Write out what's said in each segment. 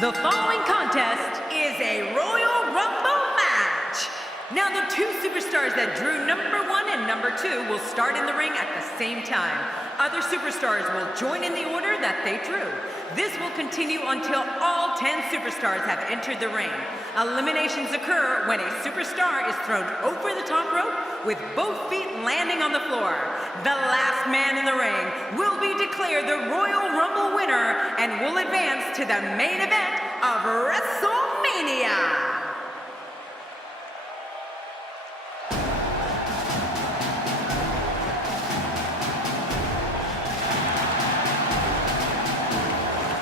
The following contest is a Royal Rumble match. Now, the two superstars that drew number 1 and number 2 will start in the ring at the same time. Other superstars will join in the order that they drew. This will continue until all 10 superstars have entered the ring. Eliminations occur when a superstar is thrown over the top rope with both feet landing on the floor. The last man in the ring will be declared the Royal Rumble winner and will advance to the main event of WrestleMania.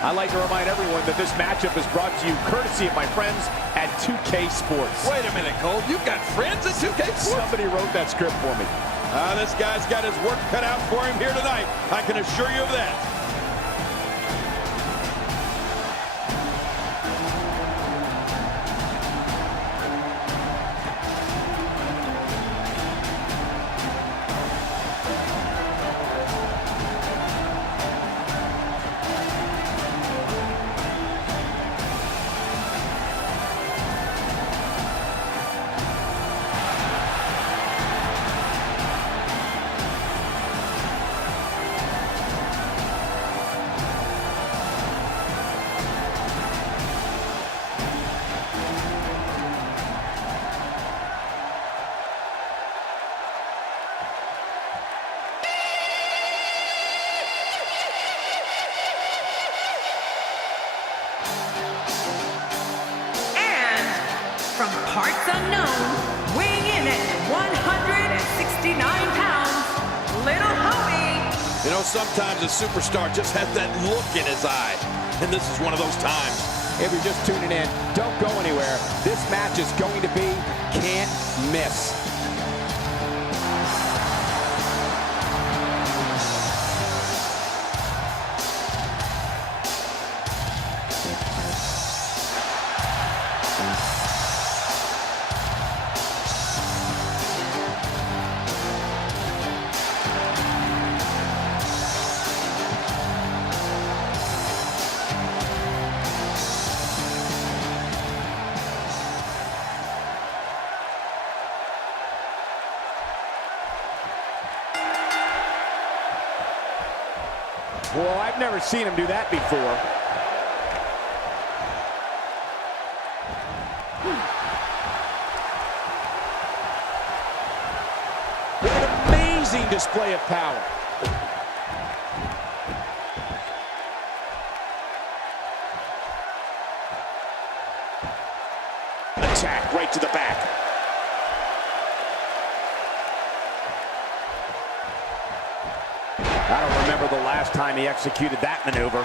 I'd like to remind everyone that this matchup is brought to you courtesy of my friends at 2K Sports. Wait a minute, Cole. You've got friends at 2K Sports? Somebody wrote that script for me. This guy's got his work cut out for him here tonight. I can assure you of that. From parts unknown, weighing in at 169 pounds, Little Hoey. You know, sometimes a superstar just has that look in his eye, and this is one of those times. If you're just tuning in, don't go anywhere. This match is going to be can't miss. Well, I've never seen him do that before. What an amazing display of power. Attack right to the back. I don't remember the last time he executed that maneuver.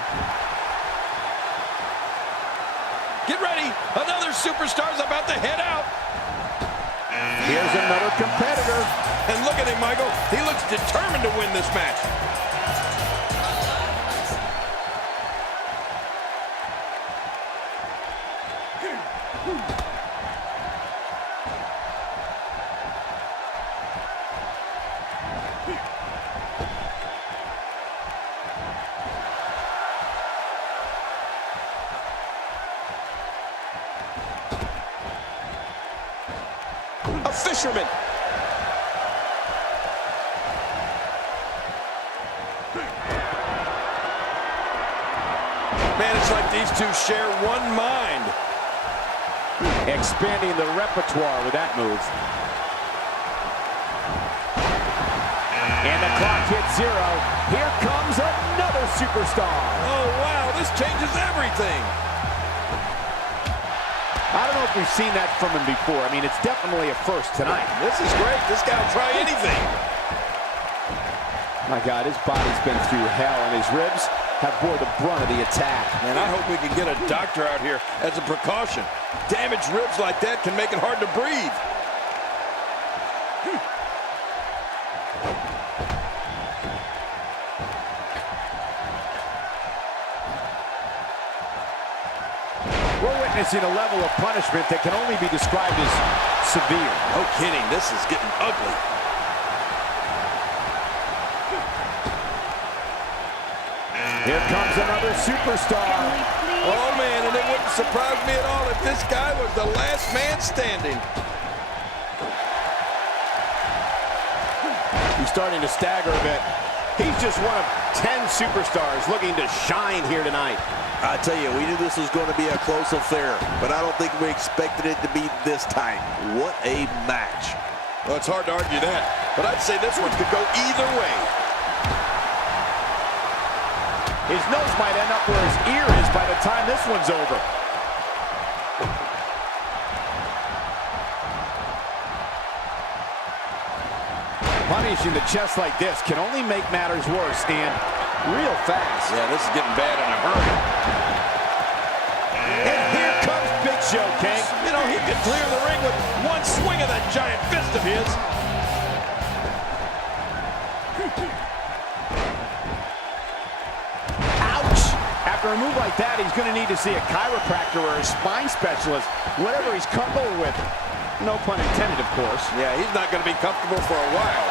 Get ready. Another superstar's about to head out. Here's another competitor. And look at him, Michael. He looks determined to win this match. A fisherman. Man, it's like these two share one mind. Expanding the repertoire with that move. And the clock hits 0. Here comes another superstar. Oh, wow, this changes everything. I don't know if we've seen that from him before. I mean, it's definitely a first tonight. This is great. This guy will try anything. My God, his body's been through hell, and his ribs have bore the brunt of the attack. Man, I hope we can get a doctor out here as a precaution. Damaged ribs like that can make it hard to breathe. We're witnessing a level of punishment that can only be described as severe. No kidding, this is getting ugly. Here comes another superstar. Oh, man, and it wouldn't surprise me at all if this guy was the last man standing. He's starting to stagger a bit. He's just one of 10 superstars looking to shine here tonight. I tell you, we knew this was going to be a close affair, but I don't think we expected it to be this tight. What a match. Well, it's hard to argue that, but I'd say this one could go either way. His nose might end up where his ear is by the time this one's over. Punishing the chest like this can only make matters worse, and real fast. Yeah, this is getting bad in a hurry. And here comes Big Show, King. You know, he could clear the ring with one swing of that giant fist of his. Ouch! After a move like that, he's going to need to see a chiropractor or a spine specialist, whatever he's comfortable with. No pun intended, of course. Yeah, he's not going to be comfortable for a while.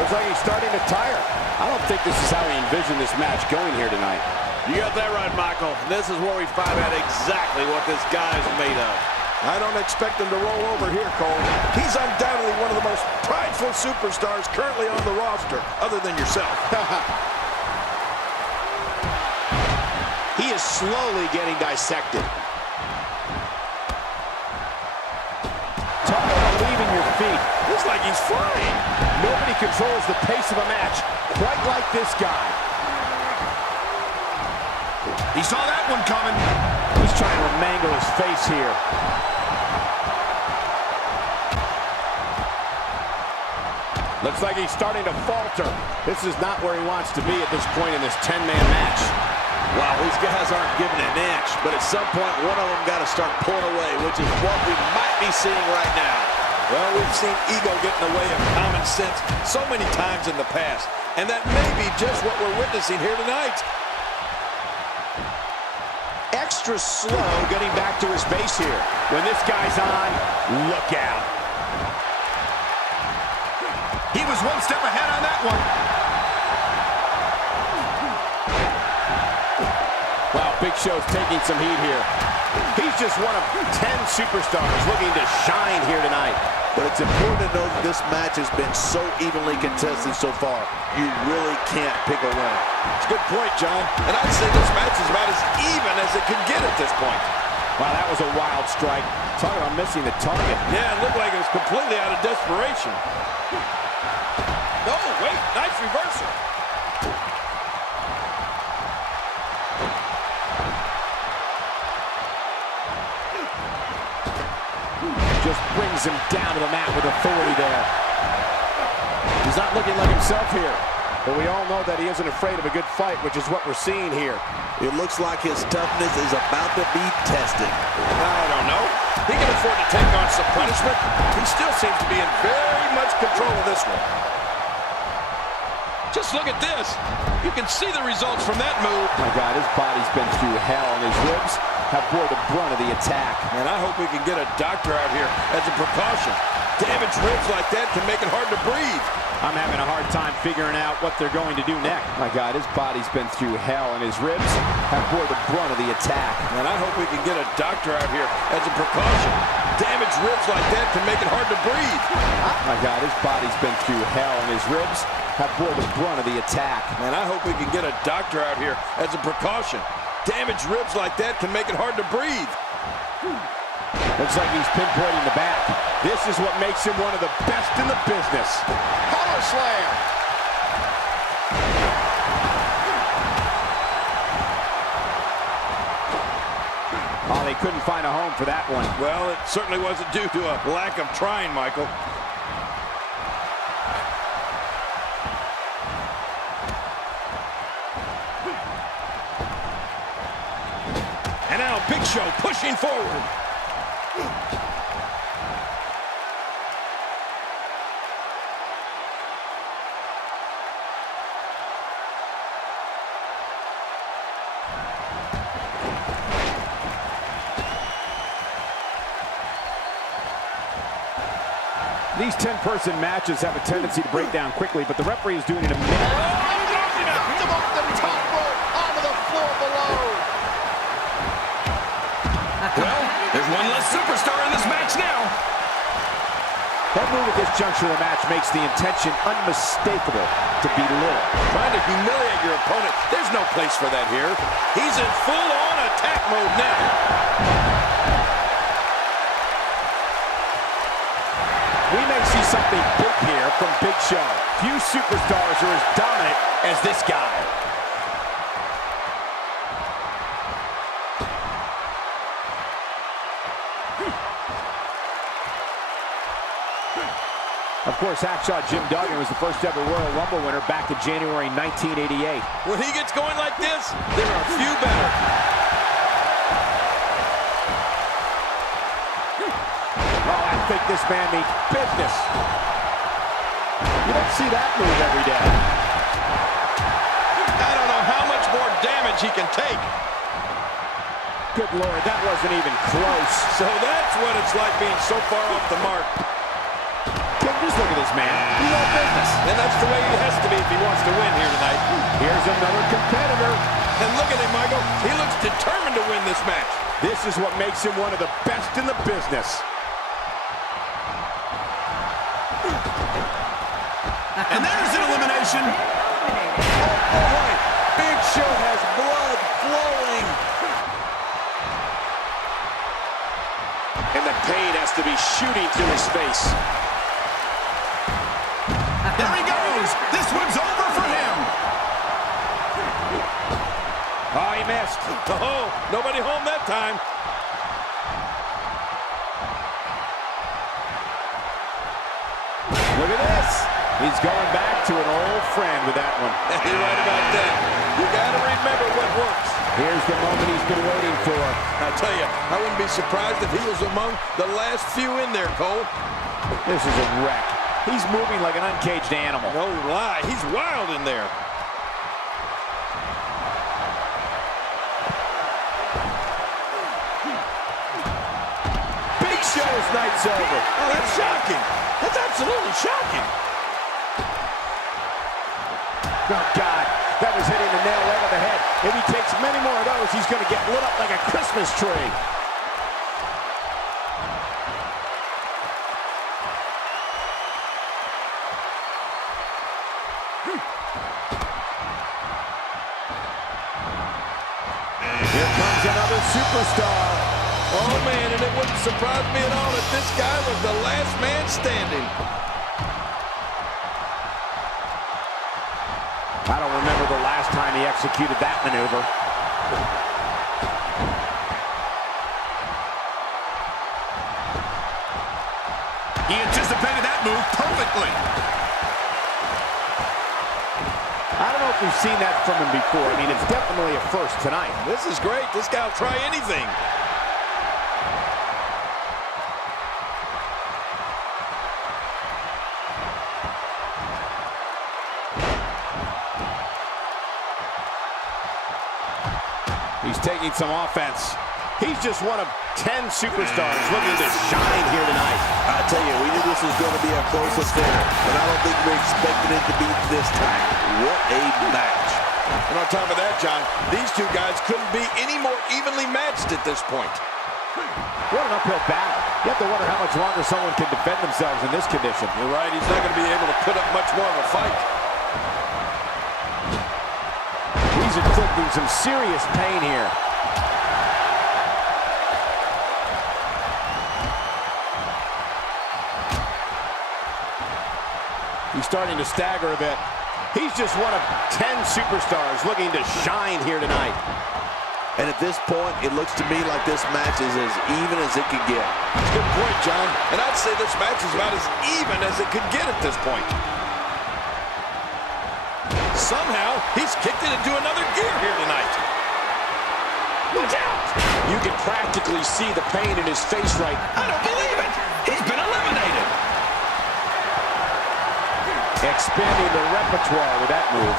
Looks like he's starting to tire. I don't think this is how he envisioned this match going here tonight. You got that right, Michael. This is where we find out exactly what this guy is made of. I don't expect him to roll over here, Cole. He's undoubtedly one of the most prideful superstars currently on the roster, other than yourself. He is slowly getting dissected. Talk about leaving your feet. Looks like he's flying. Nobody controls the pace of a match quite like this guy. He saw that one coming. He's trying to mangle his face here. Looks like he's starting to falter. This is not where he wants to be at this point in this 10-man match. Wow, these guys aren't giving an inch, but at some point, one of them got to start pulling away, which is what we might be seeing right now. Well, we've seen ego get in the way of common sense so many times in the past, and that may be just what we're witnessing here tonight. Extra slow getting back to his base here. When this guy's on, look out. He was one step ahead on that one. Wow, Big Show's taking some heat here. He's just one of 10 superstars looking to shine here tonight. But it's important to know that this match has been so evenly contested so far. You really can't pick a winner. It's a good point, John. And I'd say this match is about as even as it could get at this point. Wow, that was a wild strike. Talk about missing the target. Yeah, it looked like it was completely out of desperation. Oh, wait, nice reversal. Just brings him down to the mat with authority there. He's not looking like himself here, but we all know that he isn't afraid of a good fight, which is what we're seeing here. It looks like his toughness is about to be tested. I don't know. He can afford to take on some punishment. He still seems to be in very much control of this one. Just look at this. You can see the results from that move. My God, his body's been through hell, and his ribs have bore the brunt of the attack. And I hope we can get a doctor out here as a precaution. Damaged ribs like that can make it hard to breathe. I'm having a hard time figuring out what they're going to do next. My God, his body's been through hell, and his ribs have bore the brunt of the attack. And I hope we can get a doctor out here as a precaution. Damaged ribs like that can make it hard to breathe. My God, his body's been through hell, and his ribs have bore the brunt of the attack. And I hope we can get a doctor out here as a precaution. Damaged ribs like that can make it hard to breathe. Looks like he's pinpointing the back. This is what makes him one of the best in the business. Power slam! Oh, they couldn't find a home for that one. Well, it certainly wasn't due to a lack of trying, Michael. And now Big Show pushing forward. These 10-person matches have a tendency to break down quickly, but the referee is doing it immediately. one less superstar in this match now. That move at this juncture of the match makes the intention unmistakable to belittle. Trying to humiliate your opponent. There's no place for that here. He's in full-on attack mode now. We may see something big here from Big Show. Few superstars are as dominant as this guy. Of course, Hacksaw Jim Duggan was the first ever Royal Rumble winner back in January 1988. When he gets going like this, there are few better. Oh, I think this man means business. You don't see that move every day. I don't know how much more damage he can take. Good Lord, that wasn't even close. So that's what it's like being so far off the mark. Just look at this man. He's all business. And that's the way he has to be if he wants to win here tonight. Here's another competitor. And look at him, Michael. He looks determined to win this match. This is what makes him one of the best in the business. And there's an elimination. Oh, boy. Big Show has blood flowing. And the pain has to be shooting through his face. There he goes. This one's over for him. Oh, he missed. Oh, nobody home that time. Look at this. He's going back to an old friend with that one. You're right about that. You got to remember what works. Here's the moment he's been waiting for. I tell you, I wouldn't be surprised if he was among the last few in there, Cole. This is a wreck. He's moving like an uncaged animal. No lie, he's wild in there. Big Show's night's over. Oh, that's shocking. That's absolutely shocking. Oh, God. That was hitting the nail right on the head. If he takes many more of those, he's going to get lit up like a Christmas tree. Here comes another superstar. Oh, man, and it wouldn't surprise me at all if this guy was the last man standing. I don't remember the last time he executed that maneuver. He anticipated that move perfectly. I don't know if we've seen that from him before. I mean, it's definitely a first tonight. This is great. This guy will try anything. He's taking some offense. He's just one of 10 superstars looking to shine here tonight. I tell you, we knew this was going to be a close affair, but I don't think we expected it to be this tight. What a match. And on top of that, John, these two guys couldn't be any more evenly matched at this point. What an uphill battle. You have to wonder how much longer someone can defend themselves in this condition. You're right, he's not going to be able to put up much more of a fight. He's inflicting some serious pain here. He's starting to stagger a bit. He's just one of 10 superstars looking to shine here tonight. And at this point, it looks to me like this match is as even as it could get. Good point, John. And I'd say this match is about as even as it could get at this point. Somehow, he's kicked it into another gear here tonight. Watch out! You can practically see the pain in his face right now. I don't believe it. He's been eliminated. Expanding the repertoire with that move.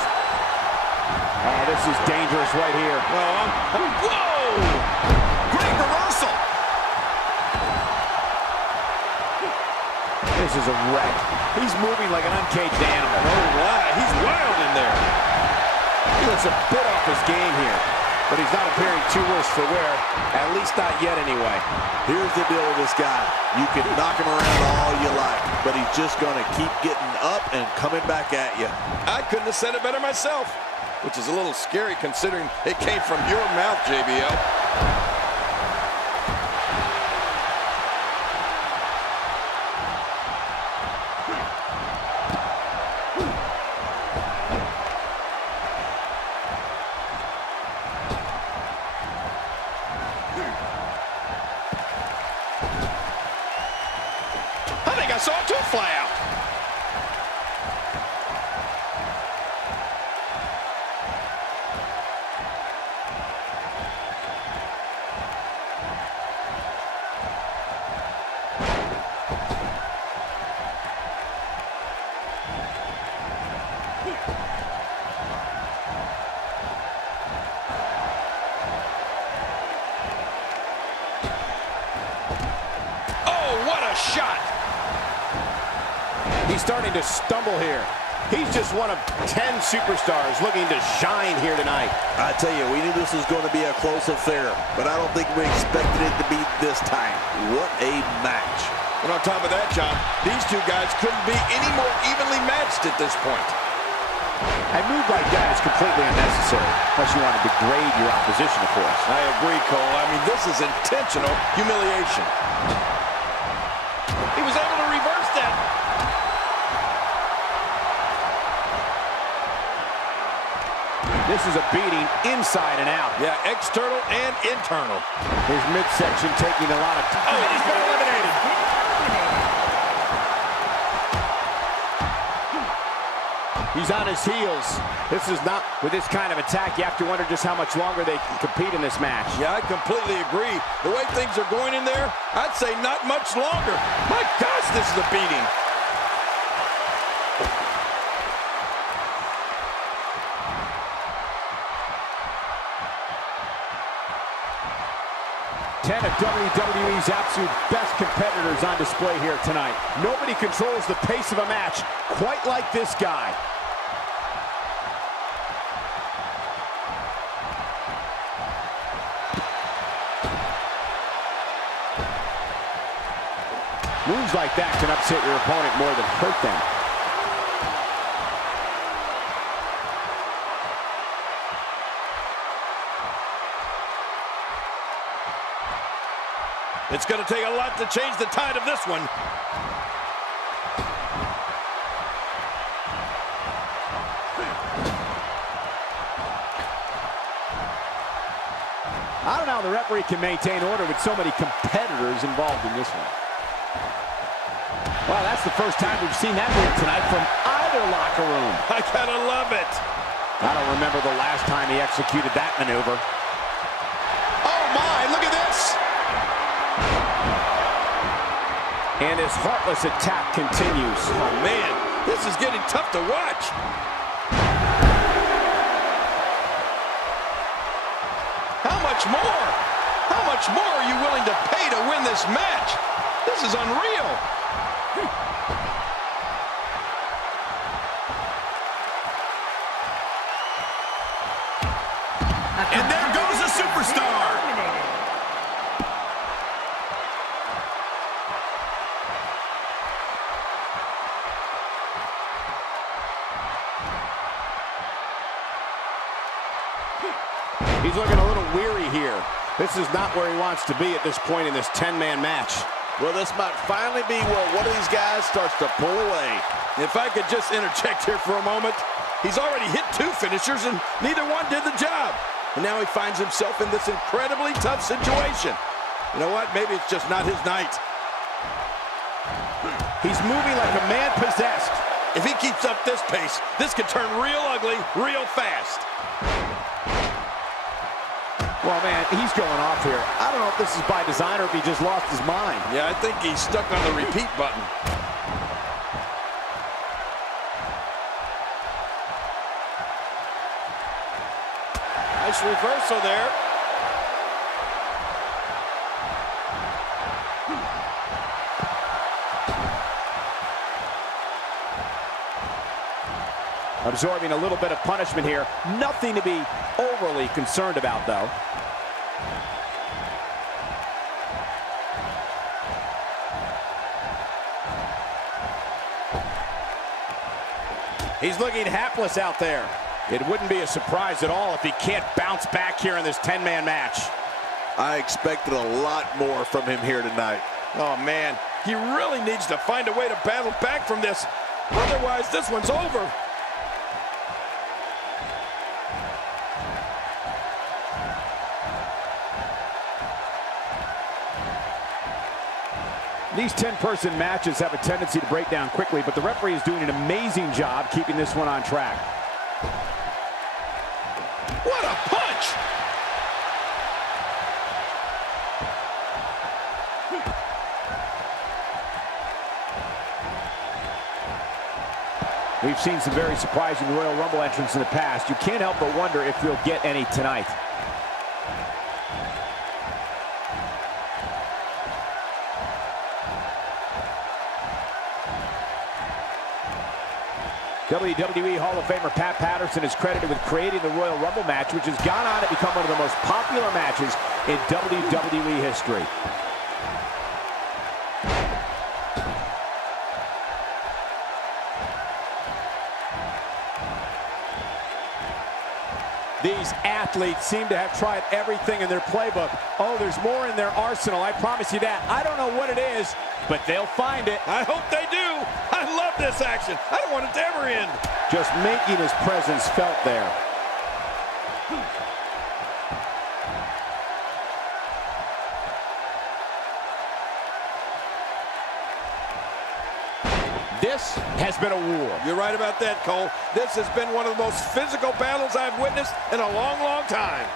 Oh, this is dangerous right here. Whoa! Great reversal. This is a wreck. He's moving like an uncaged animal. No lie, he's wild in there. He looks a bit off his game here. but he's not appearing too worse for wear, at least not yet anyway. Here's the deal with this guy. You can knock him around all you like, but he's just going to keep getting up and coming back at you. I couldn't have said it better myself, which is a little scary considering it came from your mouth, JBL. I saw two fly out. Oh, what a shot! He's starting to stumble here. He's just one of 10 superstars looking to shine here tonight. I tell you, we knew this was going to be a close affair, but I don't think we expected it to be this time. What a match. And on top of that, John, these two guys couldn't be any more evenly matched at this point. A move like that is completely unnecessary, unless you want to degrade your opposition, of course. I agree, Cole. I mean, this is intentional humiliation. He was able to reverse that. This is a beating inside and out. Yeah, external and internal. His midsection taking a lot of... Oh, and he's been eliminated. He's on his heels. This is not, with this kind of attack, you have to wonder just how much longer they can compete in this match. Yeah, I completely agree. The way things are going in there, I'd say not much longer. My gosh, this is a beating. Ten of WWE's absolute best competitors on display here tonight. Nobody controls the pace of a match quite like this guy. Moves like that can upset your opponent more than hurt them. It's going to take a lot to change the tide of this one. I don't know how the referee can maintain order with so many competitors involved in this one. Well, that's the first time we've seen that move tonight from either locker room. I gotta love it. I don't remember the last time he executed that maneuver. Oh my, look at this. And his heartless attack continues. Oh man, this is getting tough to watch. How much more? How much more are you willing to pay to win this match? This is unreal. And there goes a superstar. He's looking a little weary here. This is not where he wants to be at this point in this 10-man match. Well, this might finally be where one of these guys starts to pull away. If I could just interject here for a moment. He's already hit two finishers and neither one did the job. And now he finds himself in this incredibly tough situation. You know what? Maybe it's just not his night. He's moving like a man possessed. If he keeps up this pace, this could turn real ugly real fast. Well, man, he's going off here. I don't know if this is by design or if he just lost his mind. Yeah, I think he's stuck on the repeat button. Nice reversal there. Absorbing a little bit of punishment here. Nothing to be overly overly concerned about, though. He's looking hapless out there. It wouldn't be a surprise at all if he can't bounce back here in this 10-man match. I expected a lot more from him here tonight. Oh, man, he really needs to find a way to battle back from this. Otherwise, this one's over. These 10-person matches have a tendency to break down quickly, but the referee is doing an amazing job keeping this one on track. What a punch! We've seen some very surprising Royal Rumble entrants in the past. You can't help but wonder if we'll get any tonight. WWE Hall of Famer Pat Patterson is credited with creating the Royal Rumble match, which has gone on to become one of the most popular matches in WWE history. These athletes seem to have tried everything in their playbook. Oh, there's more in their arsenal, I promise you that. I don't know what it is, but they'll find it. I hope they do. I love this action. I don't want it to ever end. Just making his presence felt there. This has been a war. You're right about that, Cole. This has been one of the most physical battles I've witnessed in a long, long time.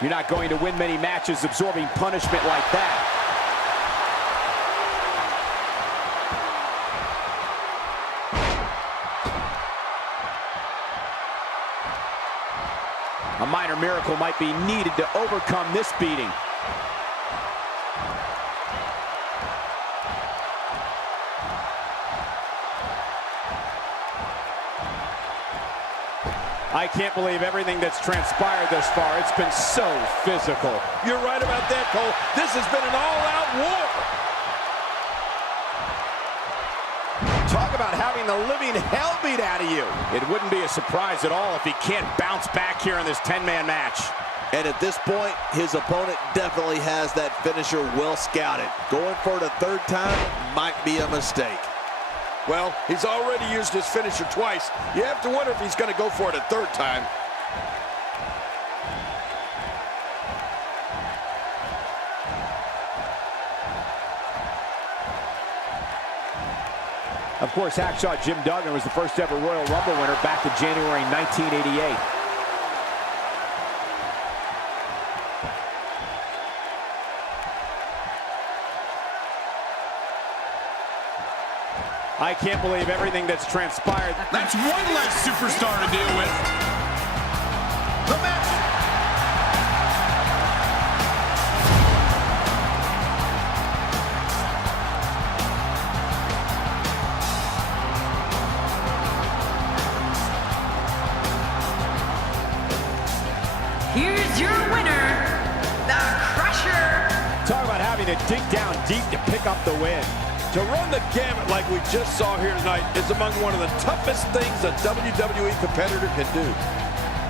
You're not going to win many matches absorbing punishment like that. A minor miracle might be needed to overcome this beating. I can't believe everything that's transpired thus far. It's been so physical. You're right about that, Cole. This has been an all-out war. Talk about having the living hell beat out of you. It wouldn't be a surprise at all if he can't bounce back here in this 10-man match. And at this point, his opponent definitely has that finisher well scouted. Going for it a third time might be a mistake. Well, he's already used his finisher twice. You have to wonder if he's going to go for it a third time. Of course, Hacksaw Jim Duggan was the first ever Royal Rumble winner back in January 1988. I can't believe everything that's transpired. That's one less superstar to deal with. The match. Here's your winner, the Crusher. Talk about having to dig down deep to pick up the win. To run the gamut like we just saw here tonight is among one of the toughest things a WWE competitor can do.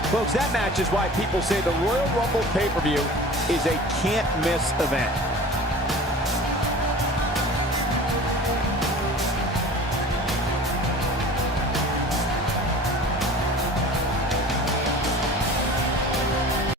Folks, that match is why people say the Royal Rumble pay-per-view is a can't-miss event.